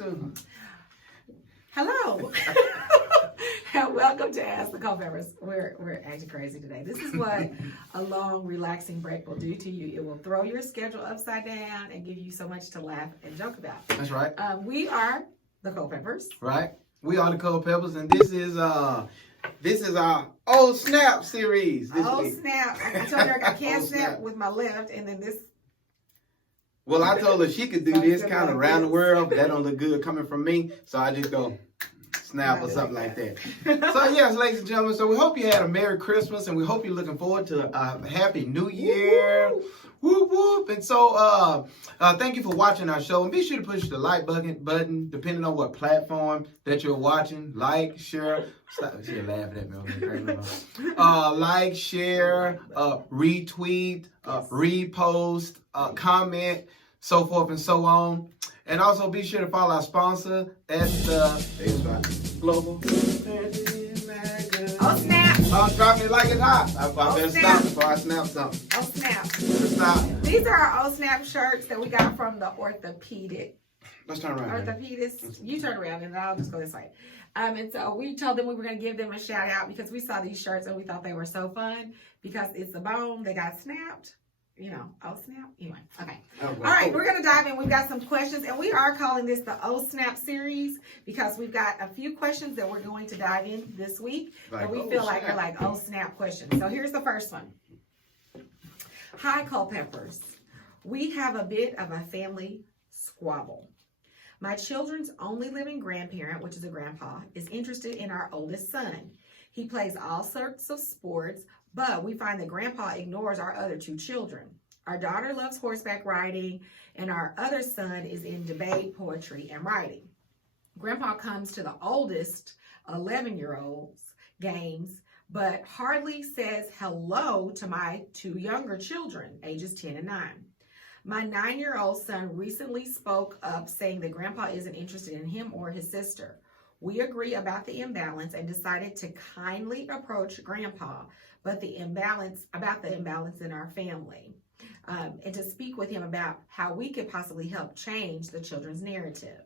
want to. Hello. And welcome to Ask the Co-Pampers. We're acting crazy today. This is what a long, relaxing break will do to you. It will throw your schedule upside down and give you so much to laugh and joke about. That's right. We are the Co-Pampers. Right. We are the Co-Pampers, and this is our Oh Snap series. Snap. I told her I can't Oh, snap with my left, and then this. Well, I told her she could do this kind of around the world, but that don't look good coming from me, so I just go snap or something like that. So yes, ladies and gentlemen, so we hope you had a Merry Christmas, and we hope you're looking forward to a Happy New Year. Whoop whoop. And so thank you for watching our show, and be sure to push the like button depending on what platform that you're watching. Like, share, stop, you're laughing at me, okay? Like, share, retweet, repost, comment, so forth and so on. And also be sure to follow our sponsor at the Global. Oh, snap. Drop me like it's hot. I better stop before I snap something. Oh, snap. Stop. These are our Oh Snap shirts that we got from the orthopedic. Let's turn around. Orthopedist. You turn around and I'll just go this way. And so we told them we were going to give them a shout out because we saw these shirts and we thought they were so fun because it's a bone. They got snapped. You know, oh snap. Anyway, okay. All right, we're going to dive in. We've got some questions, and we are calling this the Oh Snap series because we've got a few questions that we're going to dive in this week that we feel like are like oh snap questions. So here's the first one. Hi, Culpeppers. We have a bit of a family squabble. My children's only living grandparent, which is a grandpa, is interested in our oldest son. He plays all sorts of sports, but we find that Grandpa ignores our other two children. Our daughter loves horseback riding, and our other son is in debate, poetry, and writing. Grandpa comes to the oldest 11-year-old's games, but hardly says hello to my two younger children, ages 10 and 9. My 9-year-old son recently spoke up saying that Grandpa isn't interested in him or his sister. We agree about the imbalance and decided to kindly approach Grandpa about the imbalance in our family, and to speak with him about how we could possibly help change the children's narrative.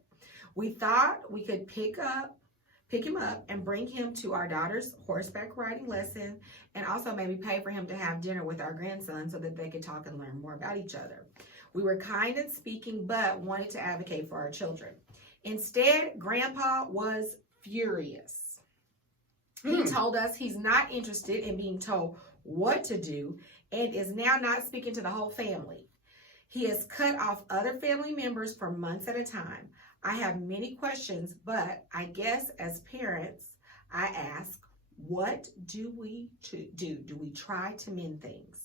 We thought we could pick him up and bring him to our daughter's horseback riding lesson, and also maybe pay for him to have dinner with our grandson so that they could talk and learn more about each other. We were kind in speaking, but wanted to advocate for our children. Instead, Grandpa was furious. He told us he's not interested in being told what to do and is now not speaking to the whole family. He has cut off other family members for months at a time. I have many questions, but I guess as parents, I ask, what do we do? Do we try to mend things?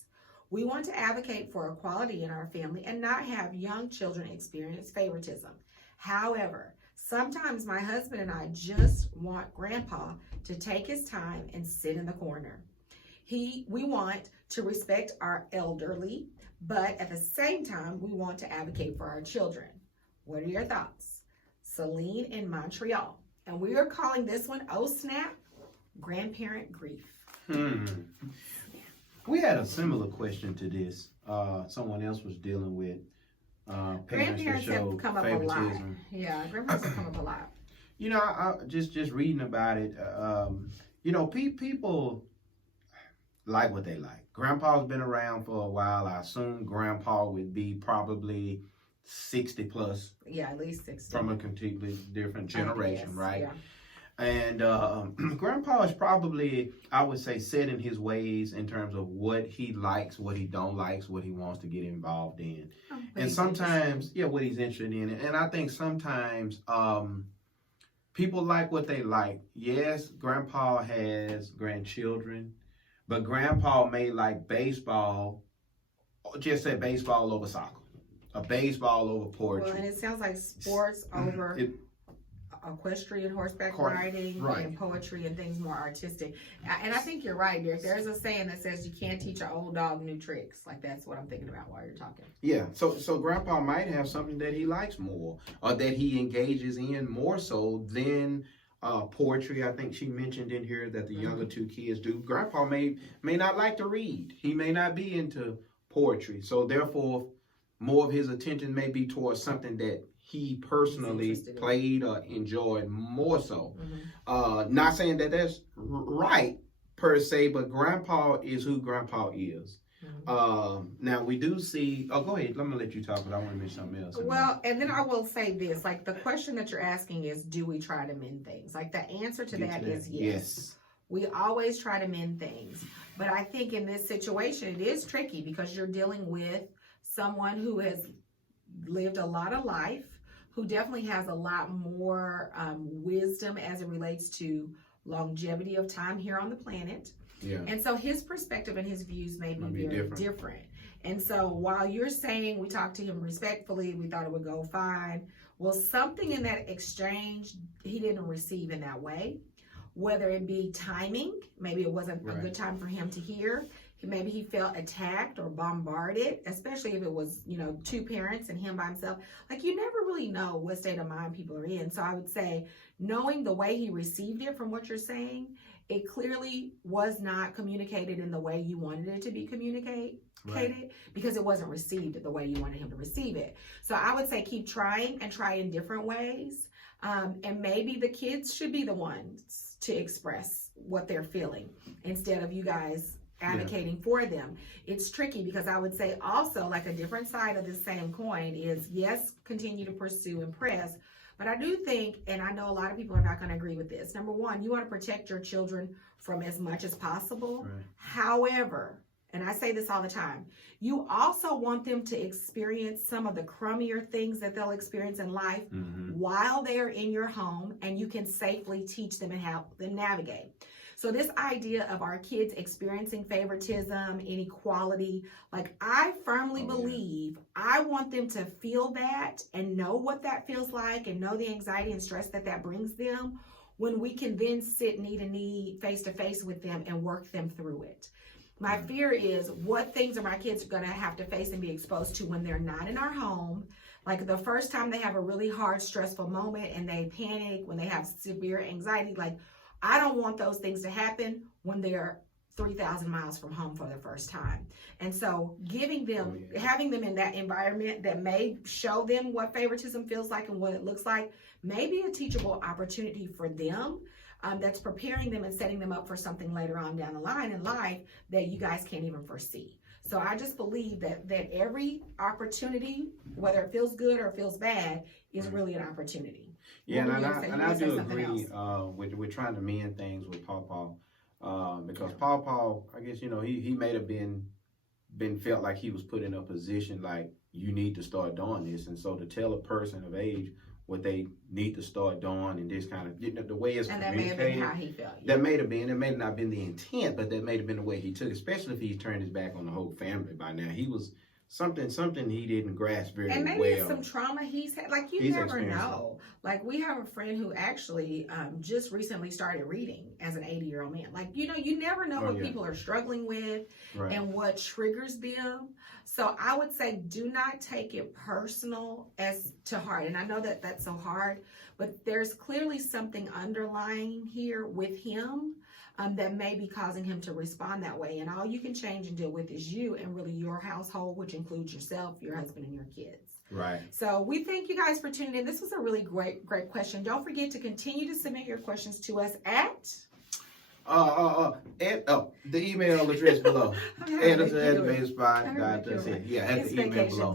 We want to advocate for equality in our family and not have young children experience favoritism. However, sometimes my husband and I just want Grandpa to take his time and sit in the corner. We want to respect our elderly, but at the same time, we want to advocate for our children. What are your thoughts? Celine in Montreal. And we are calling this one, Oh Snap, Grandparent Grief. We had a similar question to this. Someone else was dealing with grandparents have come up a lot. Yeah, grandparents have come up a lot. You know, I just reading about it. You know, people like what they like. Grandpa's been around for a while. I assume Grandpa would be probably 60 plus. Yeah, at least 60. From a completely different generation, yes, right? Yeah. And Grandpa is probably, I would say, set in his ways in terms of what he likes, what he don't likes, what he wants to get involved in. And sometimes, what he's interested in. And I think sometimes people like what they like. Yes, Grandpa has grandchildren, but Grandpa may like baseball, just say baseball over soccer, or baseball over poetry. Well, and it sounds like sports over equestrian horseback riding and poetry and things more artistic. And I think you're right, Derek. There's a saying that says you can't teach an old dog new tricks. Like, that's what I'm thinking about while you're talking. Yeah, so Grandpa might have something that he likes more, or that he engages in more so than poetry. I think she mentioned in here that the younger two kids do. Grandpa may not like to read. He may not be into poetry. So therefore, more of his attention may be towards something that he personally interested in. played or enjoyed more so. Mm-hmm. Not saying that that's right per se, but Grandpa is who Grandpa is. Mm-hmm. Now we do see. Oh, go ahead. Let me let you talk, but I want to mention something else. Well, and then I will say this: like the question that you're asking is, do we try to mend things? Like the answer to that is yes. We always try to mend things, but I think in this situation it is tricky because you're dealing with someone who has lived a lot of life, who definitely has a lot more wisdom as it relates to longevity of time here on the planet. Yeah. And so his perspective and his views may be very different. And so while you're saying we talked to him respectfully, we thought it would go fine, well, something in that exchange he didn't receive in that way. Whether it be timing, maybe it wasn't a good time for him to hear. Maybe he felt attacked or bombarded, especially if it was, you know, two parents and him by himself. Like, you never really know what state of mind people are in. So I would say, knowing the way he received it from what you're saying, it clearly was not communicated in the way you wanted it to be communicated, because it wasn't received the way you wanted him to receive it. So I would say keep trying and try in different ways. And maybe the kids should be the ones to express what they're feeling instead of you guys advocating for them. It's tricky because I would say also, like, a different side of the same coin is, yes, continue to pursue and press. But I do think, and I know a lot of people are not going to agree with this, number one, you want to protect your children from as much as possible. However, and I say this all the time, you also want them to experience some of the crummier things that they'll experience in life while they're in your home, and you can safely teach them and help them navigate. So this idea of our kids experiencing favoritism, inequality, like, I firmly believe I want them to feel that and know what that feels like and know the anxiety and stress that that brings them, when we can then sit knee to knee, face to face with them and work them through it. My fear is, what things are my kids going to have to face and be exposed to when they're not in our home? Like, the first time they have a really hard, stressful moment and they panic, when they have severe anxiety, like, I don't want those things to happen when they're 3,000 miles from home for the first time. And so giving them, having them in that environment that may show them what favoritism feels like and what it looks like, may be a teachable opportunity for them. That's preparing them and setting them up for something later on down the line in life that you guys can't even foresee. So I just believe that every opportunity, whether it feels good or feels bad, is really an opportunity. Yeah, and I do agree with trying to mend things with Paw, because Paw, I guess, you know, he may have been felt like he was put in a position like, you need to start doing this. And so to tell a person of age what they need to start doing, and this kind of, you know, the way it's communicated. And that may have been how he felt. That may have been, it may not have been the intent, but that may have been the way he took it, especially if he turned his back on the whole family by now. He was something he didn't grasp very well. And maybe it's some trauma he's had. Like, you never know. Like, we have a friend who actually just recently started reading as an 80-year-old man. Like, you know, you never know what people are struggling with and what triggers them. So I would say, do not take it personal as to heart. And I know that that's so hard, but there's clearly something underlying here with him that may be causing him to respond that way. And all you can change and deal with is you and really your household, which includes yourself, your husband, and your kids. Right. So we thank you guys for tuning in. This was a really great question. Don't forget to continue to submit your questions to us at the email address below. Editor@thebabyspot.com. Yeah, at the email below.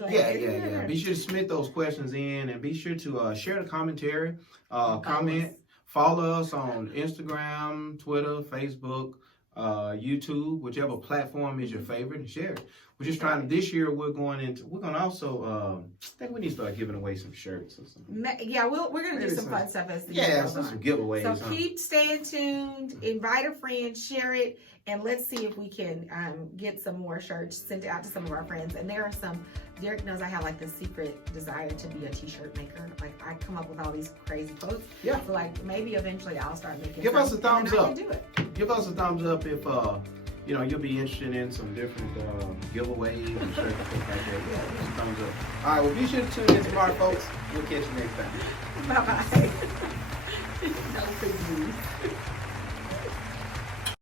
Like, yeah. Be sure to submit those questions in, and be sure to share the commentary, comment. Follow us on Instagram, Twitter, Facebook, YouTube, whichever platform is your favorite, and share it. We're just trying to, this year we're going to also, I think we need to start giving away some shirts or something. Yeah, we're going to do some fun stuff as the year goes on. Some giveaways. So keep staying tuned, invite a friend, share it, and let's see if we can get some more shirts sent out to some of our friends. And there are some, Derek knows I have like this secret desire to be a t-shirt maker. Like, I come up with all these crazy quotes. Yeah. So like, maybe eventually I'll start making. Give us a thumbs up. I can do it. Give us a thumbs up if you know, you'll be interested in some different giveaways and shirts and stuff like that. Yeah, give us a thumbs up. All right, well, be sure to tune in tomorrow, folks. We'll catch you next time. Bye-bye. No, please.